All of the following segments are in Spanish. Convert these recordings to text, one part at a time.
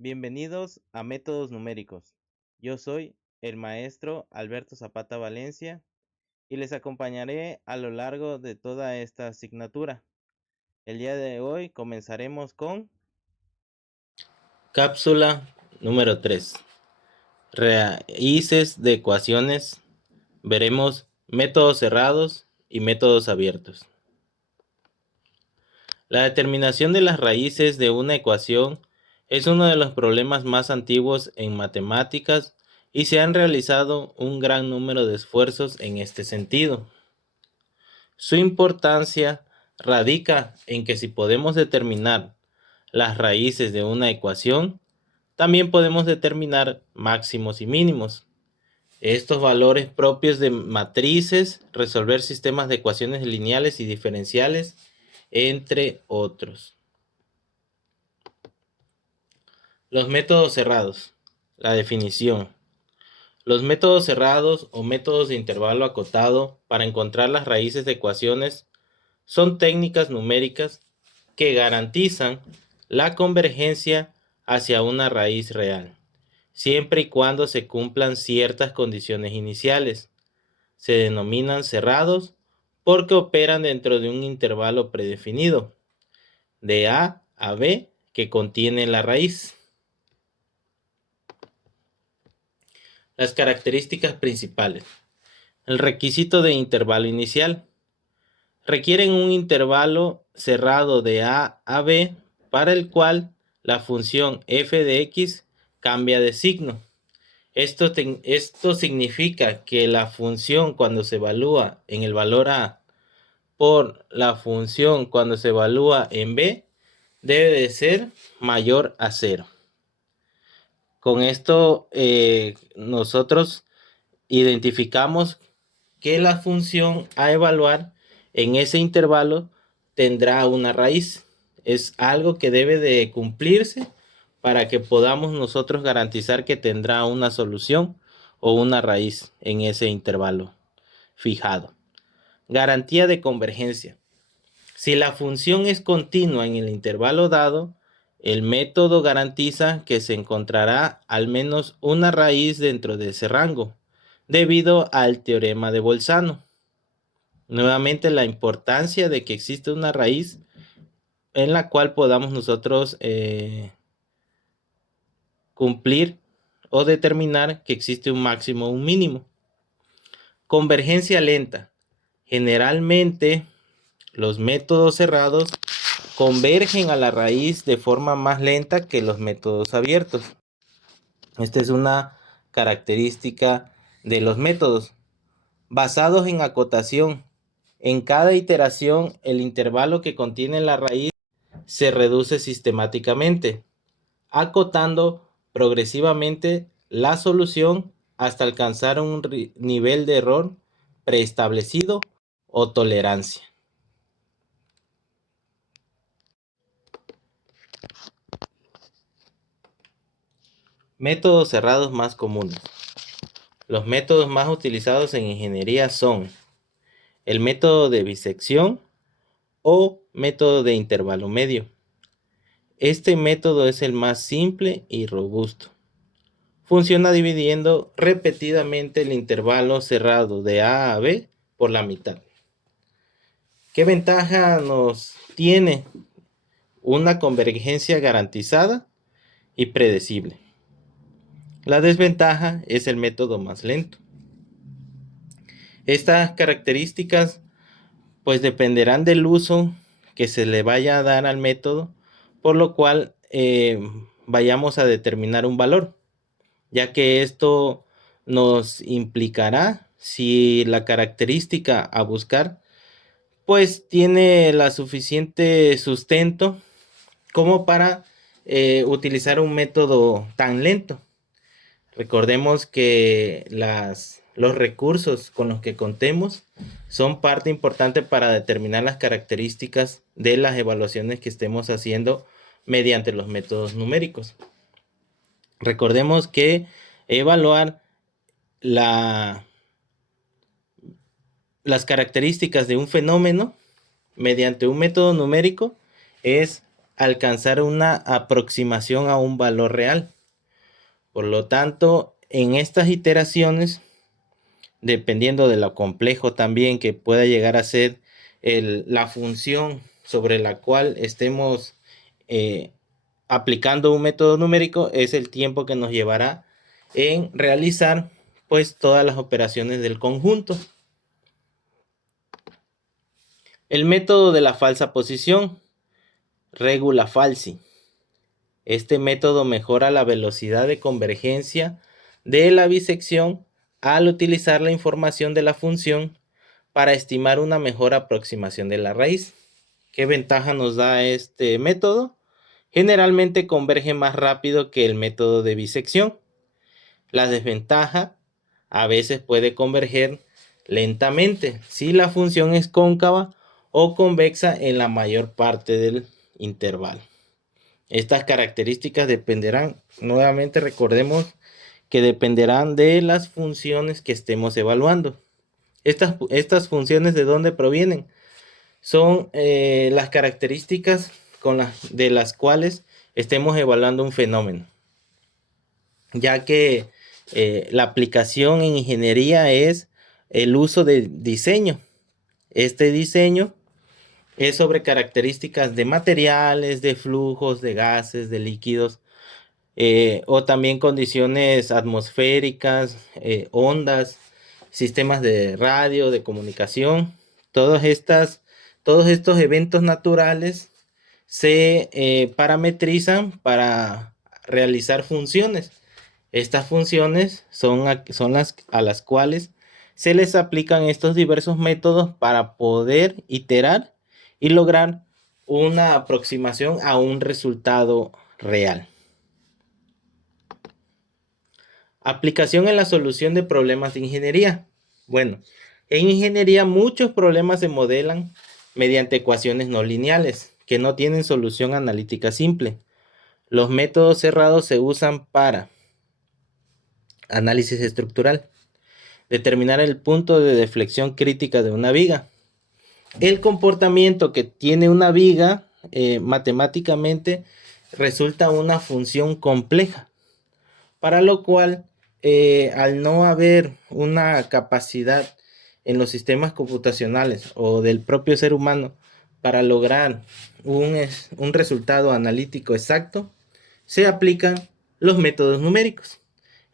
Bienvenidos a Métodos Numéricos. Yo soy el maestro Alberto Zapata Valencia y les acompañaré a lo largo de toda esta asignatura. El día de hoy comenzaremos con Cápsula número 3. Raíces de ecuaciones. Veremos métodos cerrados y métodos abiertos. La determinación de las raíces de una ecuación es uno de los problemas más antiguos en matemáticas y se han realizado un gran número de esfuerzos en este sentido. Su importancia radica en que si podemos determinar las raíces de una ecuación, también podemos determinar máximos y mínimos. Estos valores propios de matrices, resolver sistemas de ecuaciones lineales y diferenciales, entre otros. Los métodos cerrados. La definición. Los métodos cerrados o métodos de intervalo acotado para encontrar las raíces de ecuaciones son técnicas numéricas que garantizan la convergencia hacia una raíz real, siempre y cuando se cumplan ciertas condiciones iniciales. Se denominan cerrados porque operan dentro de un intervalo predefinido, de A a B, que contiene la raíz. Las características principales. El requisito de intervalo inicial. Requieren un intervalo cerrado de A a B para el cual la función f de x cambia de signo. Esto significa que la función cuando se evalúa en el valor A por la función cuando se evalúa en B debe de ser mayor a 0. Con esto nosotros identificamos que la función a evaluar en ese intervalo tendrá una raíz. Es algo que debe de cumplirse para que podamos nosotros garantizar que tendrá una solución o una raíz en ese intervalo fijado. Garantía de convergencia. Si la función es continua en el intervalo dado, el método garantiza que se encontrará al menos una raíz dentro de ese rango, debido al teorema de Bolzano. Nuevamente, la importancia de que existe una raíz en la cual podamos nosotros cumplir o determinar que existe un máximo o un mínimo. Convergencia lenta. Generalmente, los métodos cerrados convergen a la raíz de forma más lenta que los métodos abiertos. Esta es una característica de los métodos basados en acotación. En cada iteración, el intervalo que contiene la raíz se reduce sistemáticamente, acotando progresivamente la solución hasta alcanzar un nivel de error preestablecido o tolerancia. Métodos cerrados más comunes. Los métodos más utilizados en ingeniería son el método de bisección o método de intervalo medio. Este método es el más simple y robusto. Funciona dividiendo repetidamente el intervalo cerrado de A a B por la mitad. ¿Qué ventaja nos tiene? Una convergencia garantizada y predecible. La desventaja es el método más lento. Estas características pues dependerán del uso que se le vaya a dar al método, por lo cual vayamos a determinar un valor, ya que esto nos implicará si la característica a buscar pues tiene la suficiente sustento como para utilizar un método tan lento. Recordemos que los recursos con los que contemos son parte importante para determinar las características de las evaluaciones que estemos haciendo mediante los métodos numéricos. Recordemos que evaluar las características de un fenómeno mediante un método numérico es alcanzar una aproximación a un valor real. Por lo tanto, en estas iteraciones, dependiendo de lo complejo también que pueda llegar a ser la función sobre la cual estemos aplicando un método numérico, es el tiempo que nos llevará en realizar pues todas las operaciones del conjunto. El método de la falsa posición, regula falsi. Este método mejora la velocidad de convergencia de la bisección al utilizar la información de la función para estimar una mejor aproximación de la raíz. ¿Qué ventaja nos da este método? Generalmente converge más rápido que el método de bisección. La desventaja, a veces puede converger lentamente si la función es cóncava o convexa en la mayor parte del intervalo. Estas características dependerán, nuevamente recordemos que dependerán de las funciones que estemos evaluando. Estas funciones, ¿de dónde provienen? Son las características de las cuales estemos evaluando un fenómeno, ya que la aplicación en ingeniería es el uso del diseño. Este diseño es sobre características de materiales, de flujos, de gases, de líquidos, o también condiciones atmosféricas, ondas, sistemas de radio, de comunicación. Todos estos eventos naturales se parametrizan para realizar funciones. Estas funciones son las a las cuales se les aplican estos diversos métodos para poder iterar y lograr una aproximación a un resultado real. Aplicación en la solución de problemas de ingeniería. Bueno, en ingeniería muchos problemas se modelan mediante ecuaciones no lineales que no tienen solución analítica simple. Los métodos cerrados se usan para análisis estructural, determinar el punto de deflexión crítica de una viga, el comportamiento que tiene una viga matemáticamente resulta una función compleja, para lo cual al no haber una capacidad en los sistemas computacionales o del propio ser humano para lograr un resultado analítico exacto, se aplican los métodos numéricos.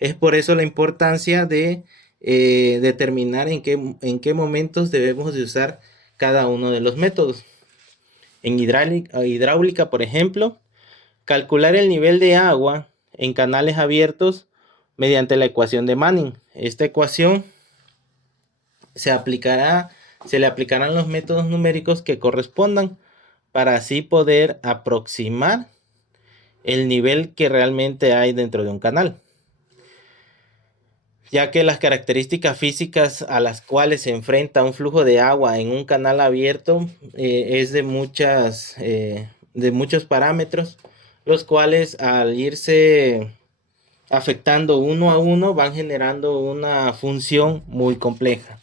Es por eso la importancia de determinar en qué momentos debemos de usar cada uno de los métodos. En hidráulica, por ejemplo, calcular el nivel de agua en canales abiertos mediante la ecuación de Manning. Esta ecuación se le aplicarán los métodos numéricos que correspondan para así poder aproximar el nivel que realmente hay dentro de un canal, ya que las características físicas a las cuales se enfrenta un flujo de agua en un canal abierto es de muchos parámetros, los cuales al irse afectando uno a uno van generando una función muy compleja.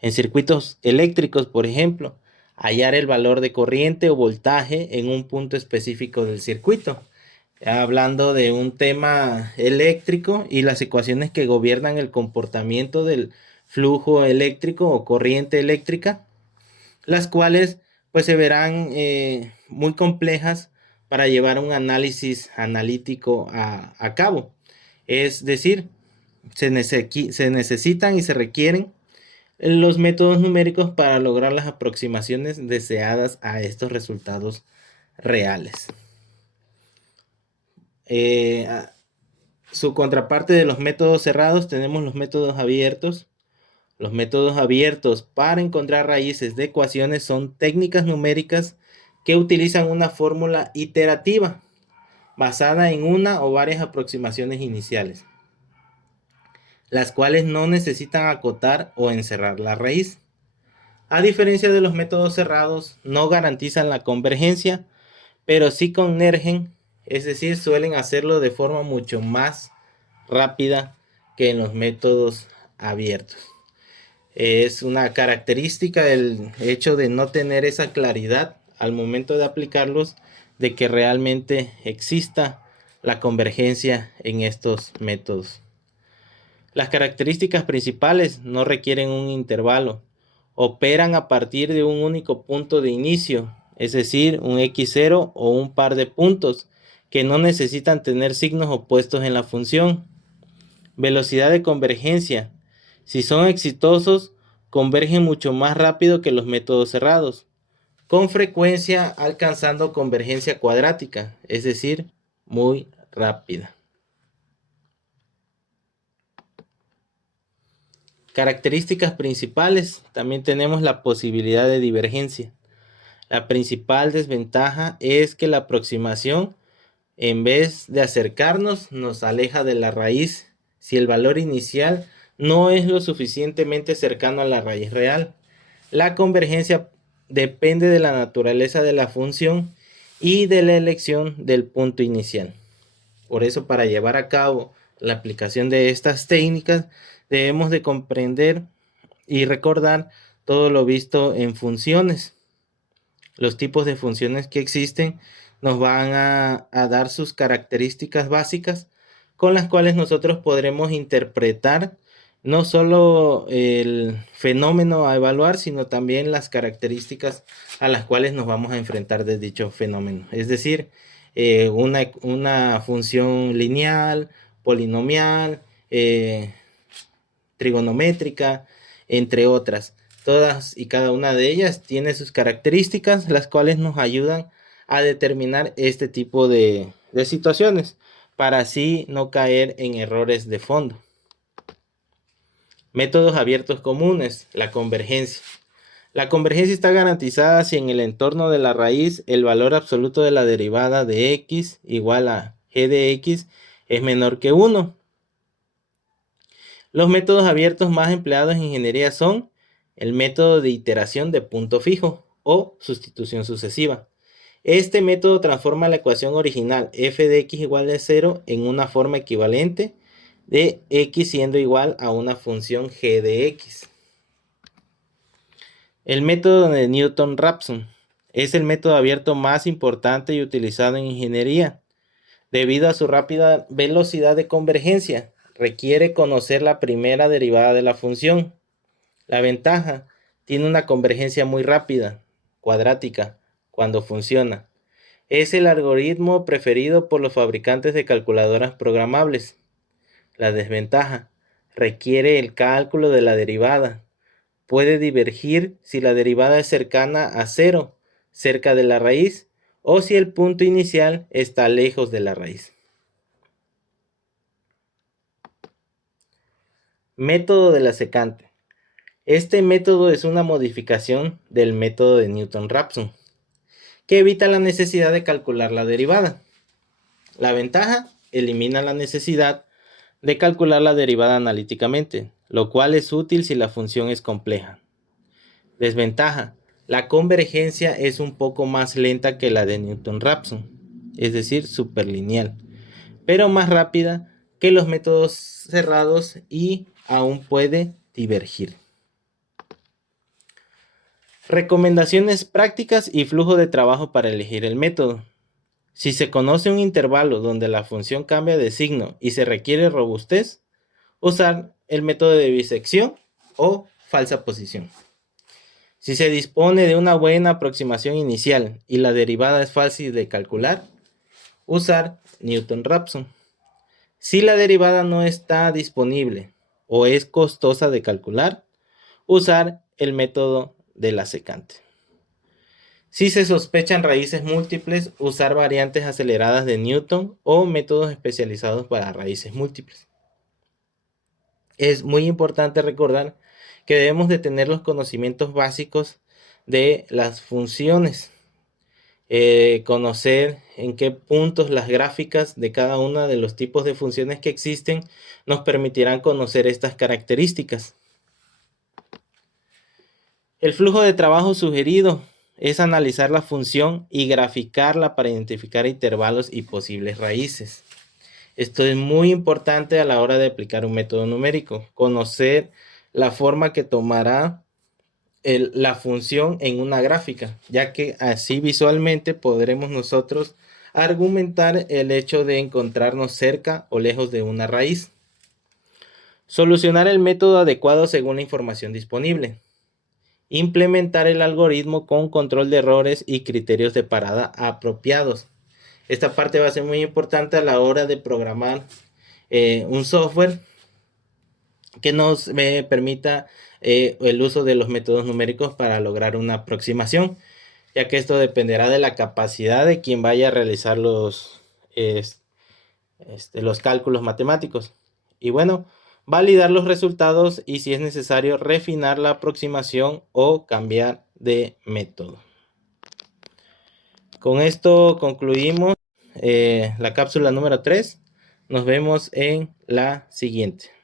En circuitos eléctricos, por ejemplo, hallar el valor de corriente o voltaje en un punto específico del circuito. Hablando de un tema eléctrico y las ecuaciones que gobiernan el comportamiento del flujo eléctrico o corriente eléctrica, las cuales pues se verán muy complejas para llevar un análisis analítico a cabo. Es decir, se necesitan y se requieren los métodos numéricos para lograr las aproximaciones deseadas a estos resultados reales. Su contraparte de los métodos cerrados tenemos los métodos abiertos. Los métodos abiertos para encontrar raíces de ecuaciones son técnicas numéricas que utilizan una fórmula iterativa basada en una o varias aproximaciones iniciales, las cuales no necesitan acotar o encerrar la raíz. A diferencia de los métodos cerrados, no garantizan la convergencia, pero sí convergen, es decir, suelen hacerlo de forma mucho más rápida que en los métodos abiertos. Es una característica el hecho de no tener esa claridad al momento de aplicarlos, de que realmente exista la convergencia en estos métodos. Las características principales no requieren un intervalo, operan a partir de un único punto de inicio, es decir, un x0 o un par de puntos que no necesitan tener signos opuestos en la función. Velocidad de convergencia. Si son exitosos, convergen mucho más rápido que los métodos cerrados, con frecuencia alcanzando convergencia cuadrática, es decir, muy rápida. Características principales. También tenemos la posibilidad de divergencia. La principal desventaja es que la aproximación, en vez de acercarnos, nos aleja de la raíz si el valor inicial no es lo suficientemente cercano a la raíz real. La convergencia depende de la naturaleza de la función y de la elección del punto inicial. Por eso, para llevar a cabo la aplicación de estas técnicas, debemos de comprender y recordar todo lo visto en funciones. Los tipos de funciones que existen nos van a dar sus características básicas con las cuales nosotros podremos interpretar no solo el fenómeno a evaluar, sino también las características a las cuales nos vamos a enfrentar de dicho fenómeno. Es decir, una función lineal, polinomial, trigonométrica, entre otras. Todas y cada una de ellas tiene sus características, las cuales nos ayudan a determinar este tipo de situaciones, para así no caer en errores de fondo. Métodos abiertos comunes, la convergencia. La convergencia está garantizada si en el entorno de la raíz el valor absoluto de la derivada de x igual a g de x es menor que 1. Los métodos abiertos más empleados en ingeniería son el método de iteración de punto fijo o sustitución sucesiva. Este método transforma la ecuación original f de x igual a 0 en una forma equivalente de x siendo igual a una función g de x. El método de Newton-Raphson es el método abierto más importante y utilizado en ingeniería. Debido a su rápida velocidad de convergencia, requiere conocer la primera derivada de la función. La ventaja, tiene una convergencia muy rápida, cuadrática, cuando funciona. Es el algoritmo preferido por los fabricantes de calculadoras programables. La desventaja, requiere el cálculo de la derivada. Puede divergir si la derivada es cercana a 0, cerca de la raíz, o si el punto inicial está lejos de la raíz. Método de la secante. Este método es una modificación del método de Newton-Raphson, que evita la necesidad de calcular la derivada. La ventaja, elimina la necesidad de calcular la derivada analíticamente, lo cual es útil si la función es compleja. Desventaja, la convergencia es un poco más lenta que la de Newton-Raphson, es decir, superlineal, pero más rápida que los métodos cerrados y aún puede divergir. Recomendaciones prácticas y flujo de trabajo para elegir el método. Si se conoce un intervalo donde la función cambia de signo y se requiere robustez, usar el método de bisección o falsa posición. Si se dispone de una buena aproximación inicial y la derivada es fácil de calcular, usar Newton-Raphson. Si la derivada no está disponible o es costosa de calcular, usar el método de la secante. Si se sospechan raíces múltiples, usar variantes aceleradas de Newton o métodos especializados para raíces múltiples. Es muy importante recordar que debemos de tener los conocimientos básicos de las funciones, conocer en qué puntos las gráficas de cada uno de los tipos de funciones que existen nos permitirán conocer estas características. El flujo de trabajo sugerido es analizar la función y graficarla para identificar intervalos y posibles raíces. Esto es muy importante a la hora de aplicar un método numérico, conocer la forma que tomará la función en una gráfica, ya que así visualmente podremos nosotros argumentar el hecho de encontrarnos cerca o lejos de una raíz. Solucionar el método adecuado según la información disponible. Implementar el algoritmo con control de errores y criterios de parada apropiados. Esta parte va a ser muy importante a la hora de programar un software que nos permita el uso de los métodos numéricos para lograr una aproximación, ya que esto dependerá de la capacidad de quien vaya a realizar los cálculos matemáticos. Y bueno, validar los resultados y, si es necesario, refinar la aproximación o cambiar de método. Con esto concluimos la cápsula número 3. Nos vemos en la siguiente.